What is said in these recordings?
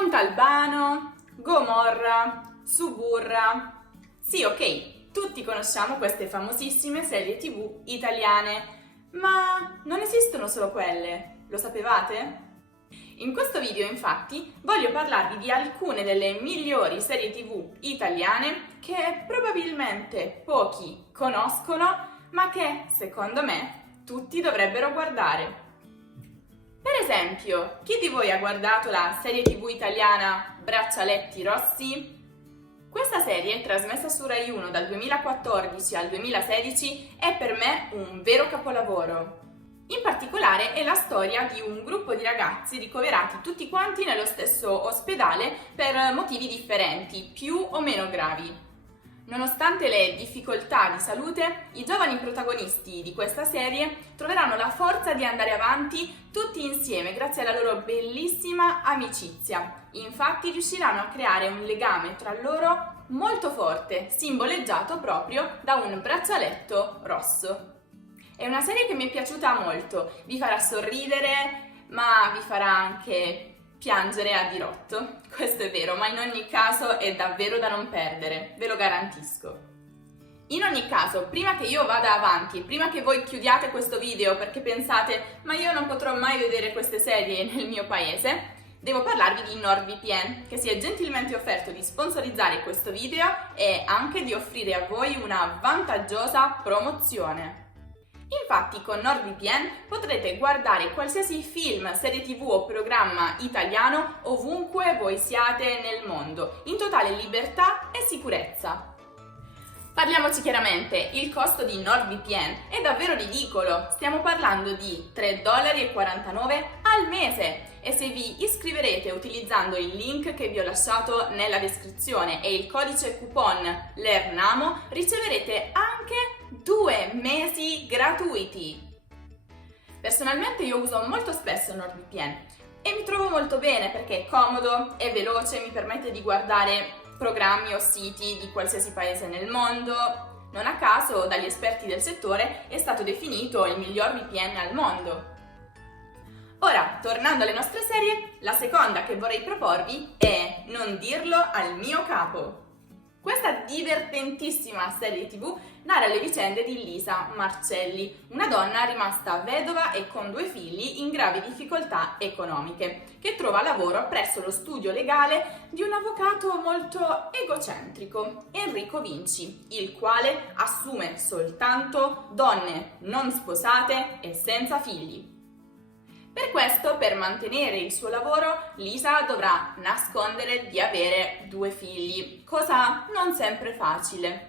Montalbano, Gomorra, Suburra. Sì, ok, tutti conosciamo queste famosissime serie TV italiane, ma non esistono solo quelle, lo sapevate? In questo video, infatti, voglio parlarvi di alcune delle migliori serie TV italiane che probabilmente pochi conoscono, ma che, secondo me, tutti dovrebbero guardare. Per esempio, chi di voi ha guardato la serie TV italiana Braccialetti Rossi? Questa serie, trasmessa su Rai 1 dal 2014 al 2016, è per me un vero capolavoro. In particolare è la storia di un gruppo di ragazzi ricoverati tutti quanti nello stesso ospedale per motivi differenti, più o meno gravi. Nonostante le difficoltà di salute, i giovani protagonisti di questa serie troveranno la forza di andare avanti tutti insieme grazie alla loro bellissima amicizia. Infatti riusciranno a creare un legame tra loro molto forte, simboleggiato proprio da un braccialetto rosso. È una serie che mi è piaciuta molto, vi farà sorridere, ma vi farà anche piangere a dirotto. Questo è vero, ma in ogni caso è davvero da non perdere, ve lo garantisco. In ogni caso, prima che io vada avanti e prima che voi chiudiate questo video perché pensate ma io non potrò mai vedere queste serie nel mio paese, devo parlarvi di NordVPN, che si è gentilmente offerto di sponsorizzare questo video e anche di offrire a voi una vantaggiosa promozione. Infatti con NordVPN potrete guardare qualsiasi film, serie TV o programma italiano ovunque voi siate nel mondo, in totale libertà e sicurezza. Parliamoci chiaramente, il costo di NordVPN è davvero ridicolo, stiamo parlando di $3,49 al mese e se vi iscriverete utilizzando il link che vi ho lasciato nella descrizione e il codice coupon LERNAMO riceverete anche 2 mesi gratuiti. Personalmente io uso molto spesso NordVPN e mi trovo molto bene perché è comodo, è veloce, mi permette di guardare programmi o siti di qualsiasi paese nel mondo. Non a caso dagli esperti del settore è stato definito il miglior VPN al mondo. Ora, tornando alle nostre serie, la seconda che vorrei proporvi è Non dirlo al mio capo. Questa divertentissima serie TV narra le vicende di Lisa Marcelli, una donna rimasta vedova e con 2 figli in gravi difficoltà economiche, che trova lavoro presso lo studio legale di un avvocato molto egocentrico, Enrico Vinci, il quale assume soltanto donne non sposate e senza figli. Per questo, per mantenere il suo lavoro, Lisa dovrà nascondere di avere 2 figli, cosa non sempre facile.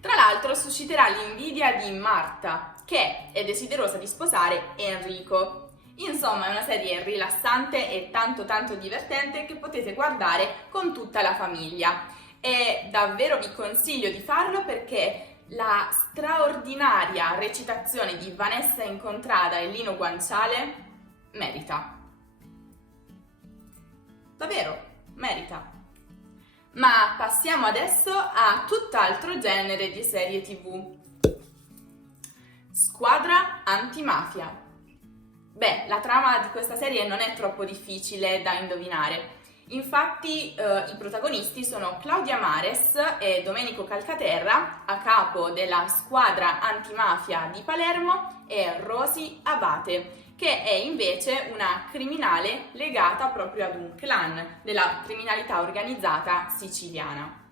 Tra l'altro susciterà l'invidia di Marta, che è desiderosa di sposare Enrico. Insomma, è una serie rilassante e tanto divertente che potete guardare con tutta la famiglia. E davvero vi consiglio di farlo perché la straordinaria recitazione di Vanessa Incontrada e Lino Guanciale merita. Davvero, merita. Ma passiamo adesso a tutt'altro genere di serie TV. Squadra Antimafia. Beh, la trama di questa serie non è troppo difficile da indovinare. Infatti i protagonisti sono Claudia Mares e Domenico Calcaterra, a capo della squadra antimafia di Palermo, e Rosy Abate, che è invece una criminale legata proprio ad un clan della criminalità organizzata siciliana.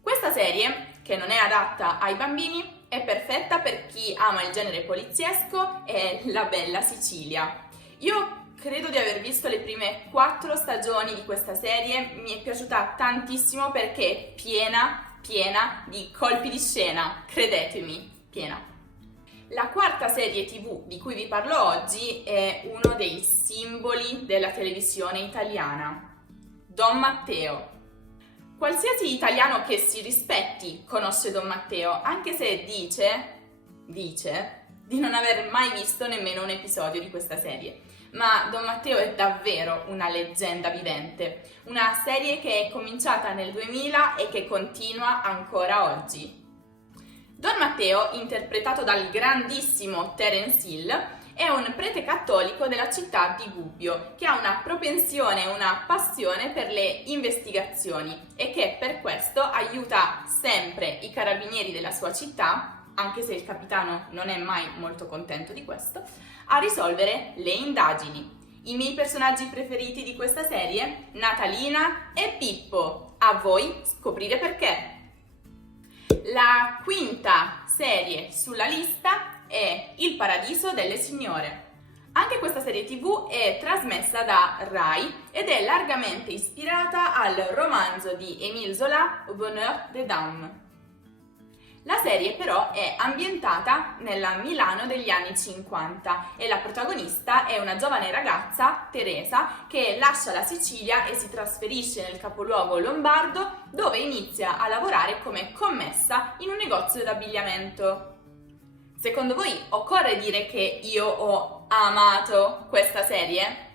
Questa serie, che non è adatta ai bambini, è perfetta per chi ama il genere poliziesco e la bella Sicilia. Io credo di aver visto le prime 4 stagioni di questa serie, mi è piaciuta tantissimo perché è piena di colpi di scena, credetemi, piena. La quarta serie TV di cui vi parlo oggi è uno dei simboli della televisione italiana, Don Matteo. Qualsiasi italiano che si rispetti conosce Don Matteo, anche se dice di non aver mai visto nemmeno un episodio di questa serie. Ma Don Matteo è davvero una leggenda vivente, una serie che è cominciata nel 2000 e che continua ancora oggi. Don Matteo, interpretato dal grandissimo Terence Hill, è un prete cattolico della città di Gubbio che ha una propensione e una passione per le investigazioni e che per questo aiuta sempre i carabinieri della sua città, anche se il capitano non è mai molto contento di questo, a risolvere le indagini. I miei personaggi preferiti di questa serie? Natalina e Pippo. A voi scoprire perché. La quinta serie sulla lista è Il Paradiso delle Signore. Anche questa serie TV è trasmessa da Rai ed è largamente ispirata al romanzo di Émile Zola, Au bonheur des dames. La serie però è ambientata nella Milano degli anni 50 e la protagonista è una giovane ragazza, Teresa, che lascia la Sicilia e si trasferisce nel capoluogo lombardo dove inizia a lavorare come commessa in un negozio d'abbigliamento. Secondo voi occorre dire che io ho amato questa serie?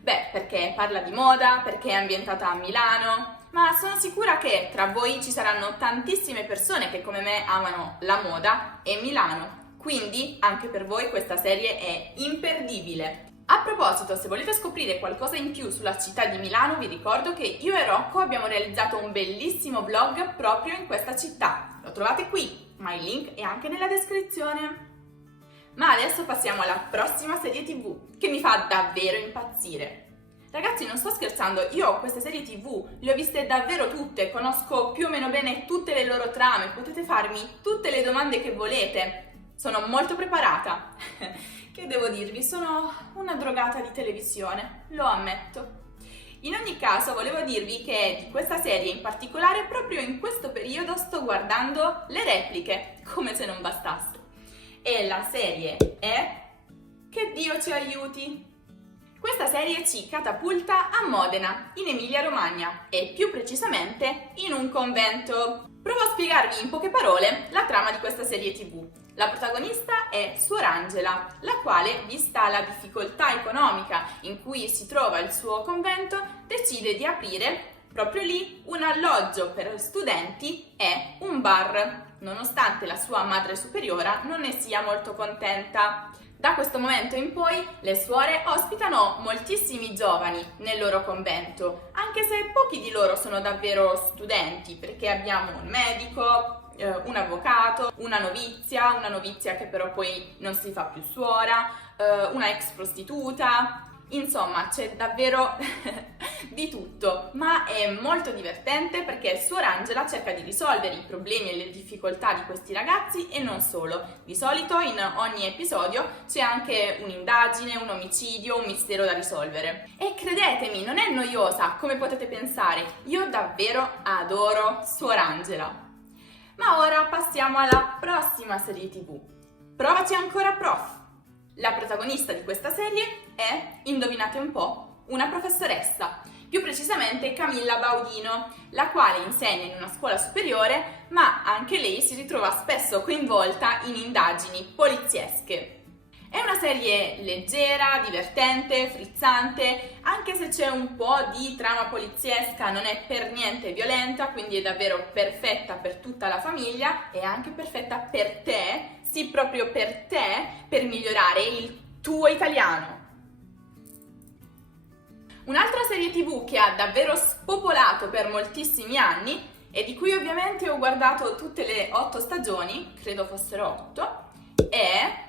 Beh, perché parla di moda, perché è ambientata a Milano, ma sono sicura che tra voi ci saranno tantissime persone che come me amano la moda e Milano, quindi anche per voi questa serie è imperdibile. A proposito, se volete scoprire qualcosa in più sulla città di Milano, vi ricordo che io e Rocco abbiamo realizzato un bellissimo vlog proprio in questa città. Lo trovate qui, ma il link è anche nella descrizione. Ma adesso passiamo alla prossima serie TV, che mi fa davvero impazzire. Ragazzi, non sto scherzando, io queste serie TV le ho viste davvero tutte, conosco più o meno bene tutte le loro trame, potete farmi tutte le domande che volete. Sono molto preparata. Che devo dirvi, sono una drogata di televisione, lo ammetto. In ogni caso, volevo dirvi che di questa serie in particolare, proprio in questo periodo, sto guardando le repliche, come se non bastasse. E la serie è Che Dio ci aiuti! Questa serie ci catapulta a Modena, in Emilia-Romagna, e più precisamente in un convento. Provo a spiegarvi in poche parole la trama di questa serie TV. La protagonista è Suor Angela, la quale, vista la difficoltà economica in cui si trova il suo convento, decide di aprire proprio lì un alloggio per studenti e un bar, nonostante la sua madre superiora non ne sia molto contenta. Da questo momento in poi le suore ospitano moltissimi giovani nel loro convento, anche se pochi di loro sono davvero studenti, perché abbiamo un medico, un avvocato, una novizia che però poi non si fa più suora, una ex prostituta. Insomma, c'è davvero di tutto, ma è molto divertente perché Suor Angela cerca di risolvere i problemi e le difficoltà di questi ragazzi e non solo. Di solito in ogni episodio c'è anche un'indagine, un omicidio, un mistero da risolvere. E credetemi, non è noiosa come potete pensare, io davvero adoro Suor Angela. Ma ora passiamo alla prossima serie TV. Provaci ancora, prof! La protagonista di questa serie è, indovinate un po', una professoressa, più precisamente Camilla Baudino, la quale insegna in una scuola superiore, ma anche lei si ritrova spesso coinvolta in indagini poliziesche. È una serie leggera, divertente, frizzante, anche se c'è un po' di trama poliziesca, non è per niente violenta, quindi è davvero perfetta per tutta la famiglia e anche perfetta per te, sì proprio per te, per migliorare il tuo italiano. Un'altra serie TV che ha davvero spopolato per moltissimi anni e di cui ovviamente ho guardato tutte le 8 stagioni, credo fossero 8, è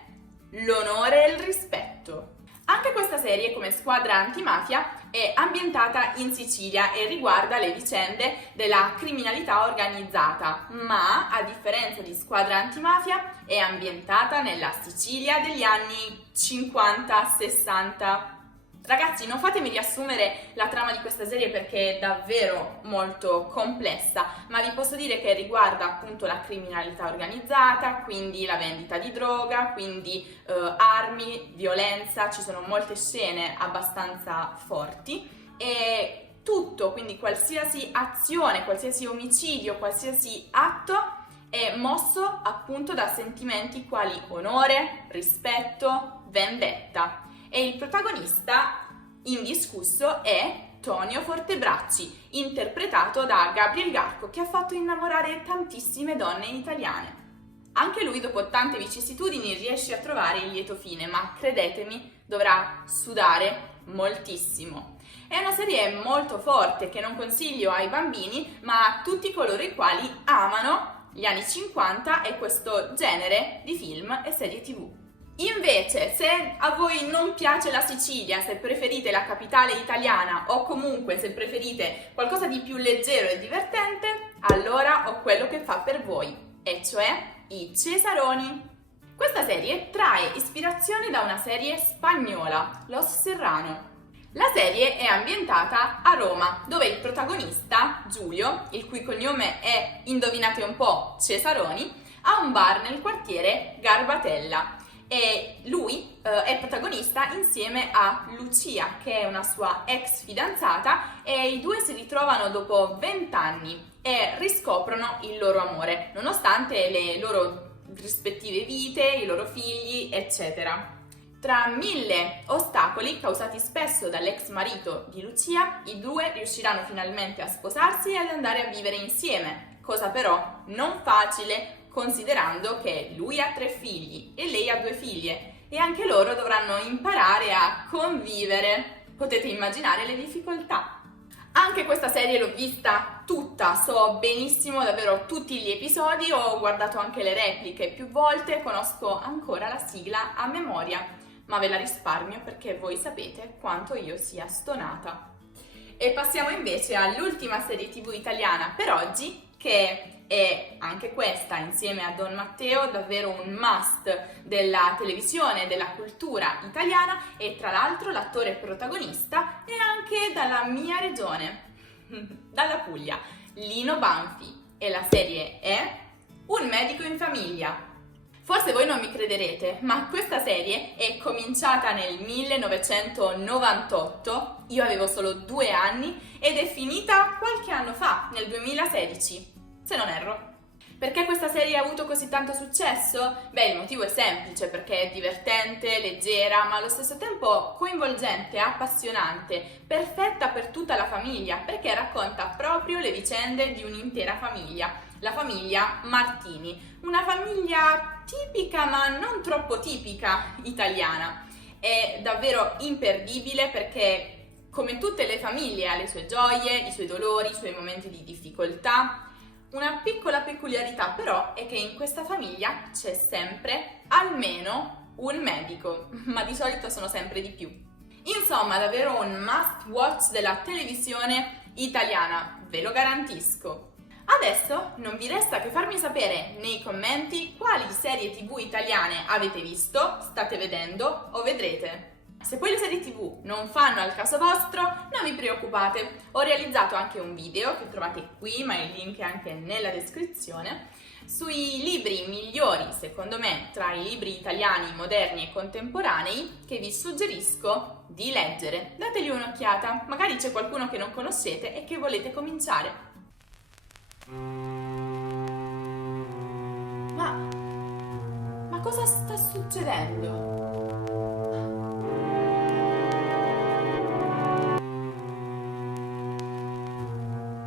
L'onore e il rispetto. Anche questa serie, come Squadra Antimafia, è ambientata in Sicilia e riguarda le vicende della criminalità organizzata, ma a differenza di Squadra Antimafia è ambientata nella Sicilia degli anni 50-60. Ragazzi, non fatemi riassumere la trama di questa serie perché è davvero molto complessa, ma vi posso dire che riguarda appunto la criminalità organizzata, quindi la vendita di droga, quindi armi, violenza, ci sono molte scene abbastanza forti e tutto, quindi qualsiasi azione, qualsiasi omicidio, qualsiasi atto è mosso appunto da sentimenti quali onore, rispetto, vendetta. E il protagonista indiscusso è Tonio Fortebracci, interpretato da Gabriel Garco, che ha fatto innamorare tantissime donne italiane. Anche lui dopo tante vicissitudini riesce a trovare il lieto fine, ma credetemi, dovrà sudare moltissimo. È una serie molto forte che non consiglio ai bambini, ma a tutti coloro i quali amano gli anni 50 e questo genere di film e serie TV. Invece, se a voi non piace la Sicilia, se preferite la capitale italiana o comunque se preferite qualcosa di più leggero e divertente, allora ho quello che fa per voi, e cioè i Cesaroni. Questa serie trae ispirazione da una serie spagnola, Los Serrano. La serie è ambientata a Roma, dove il protagonista, Giulio, il cui cognome è, indovinate un po', Cesaroni, ha un bar nel quartiere Garbatella e lui è protagonista insieme a Lucia, che è una sua ex fidanzata, e i due si ritrovano dopo 20 anni e riscoprono il loro amore, nonostante le loro rispettive vite, i loro figli, eccetera. Tra 1000 ostacoli causati spesso dall'ex marito di Lucia, i due riusciranno finalmente a sposarsi e ad andare a vivere insieme, cosa però non facile considerando che lui ha 3 figli e lei ha 2 figlie e anche loro dovranno imparare a convivere. Potete immaginare le difficoltà. Anche questa serie l'ho vista tutta, so benissimo davvero tutti gli episodi, ho guardato anche le repliche più volte, conosco ancora la sigla a memoria, ma ve la risparmio perché voi sapete quanto io sia stonata. E passiamo invece all'ultima serie TV italiana per oggi, che è anche questa, insieme a Don Matteo, davvero un must della televisione e della cultura italiana, e tra l'altro l'attore protagonista è anche dalla mia regione, dalla Puglia, Lino Banfi, e la serie è Un medico in famiglia. Forse voi non mi crederete, ma questa serie è cominciata nel 1998, io avevo solo 2 anni, ed è finita qualche anno fa, nel 2016, se non erro. Perché questa serie ha avuto così tanto successo? Beh, il motivo è semplice, perché è divertente, leggera, ma allo stesso tempo coinvolgente, appassionante, perfetta per tutta la famiglia, perché racconta proprio le vicende di un'intera famiglia, la famiglia Martini, una famiglia tipica ma non troppo tipica italiana. È davvero imperdibile perché, come tutte le famiglie, ha le sue gioie, i suoi dolori, i suoi momenti di difficoltà. Una piccola peculiarità però è che in questa famiglia c'è sempre almeno un medico, ma di solito sono sempre di più. Insomma, davvero un must watch della televisione italiana, ve lo garantisco. Adesso non vi resta che farmi sapere nei commenti quali serie TV italiane avete visto, state vedendo o vedrete. Se poi le serie TV non fanno al caso vostro, non vi preoccupate, ho realizzato anche un video che trovate qui, ma il link è anche nella descrizione, sui libri migliori, secondo me, tra i libri italiani moderni e contemporanei, che vi suggerisco di leggere. Dategli un'occhiata, magari c'è qualcuno che non conoscete e che volete cominciare. Ma cosa sta succedendo?